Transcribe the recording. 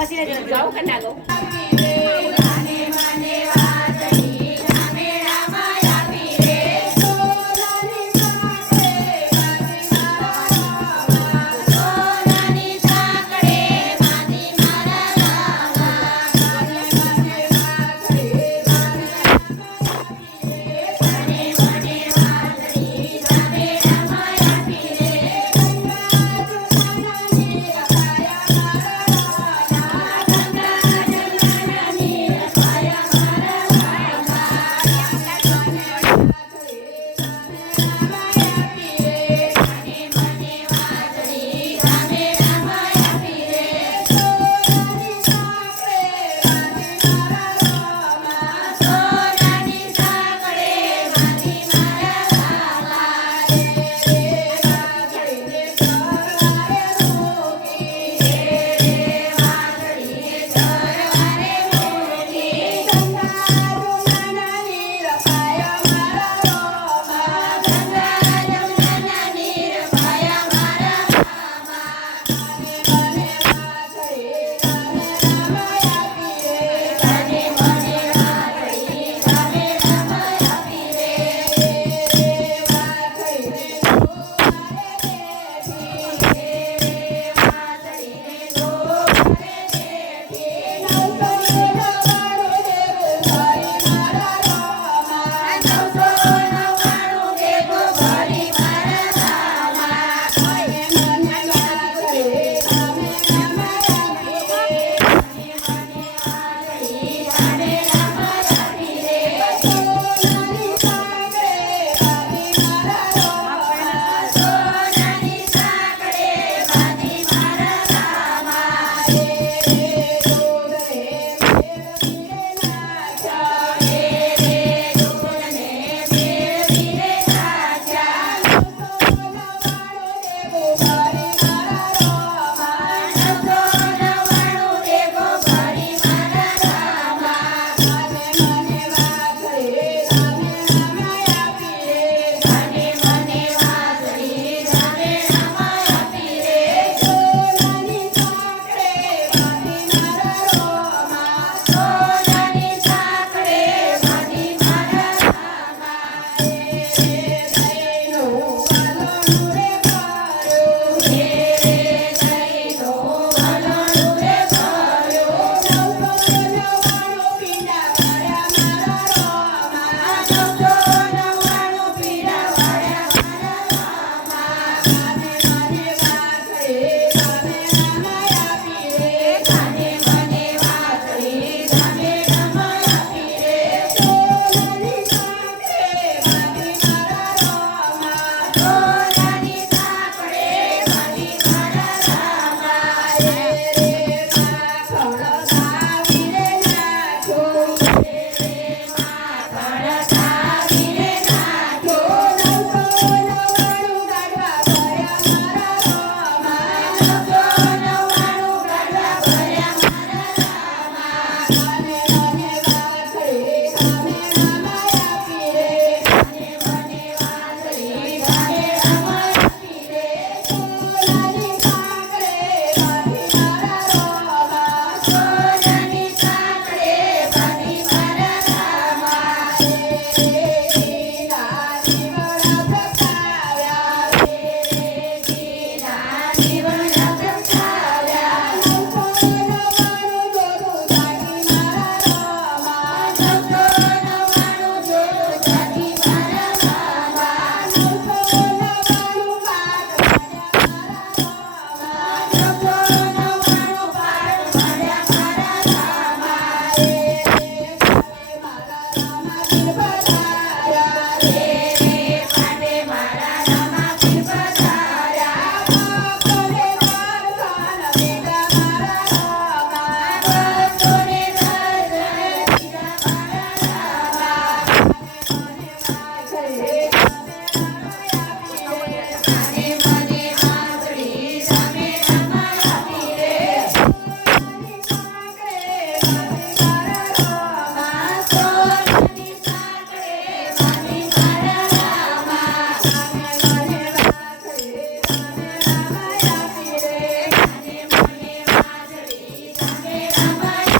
પછી જાઓ કે ના Yeah.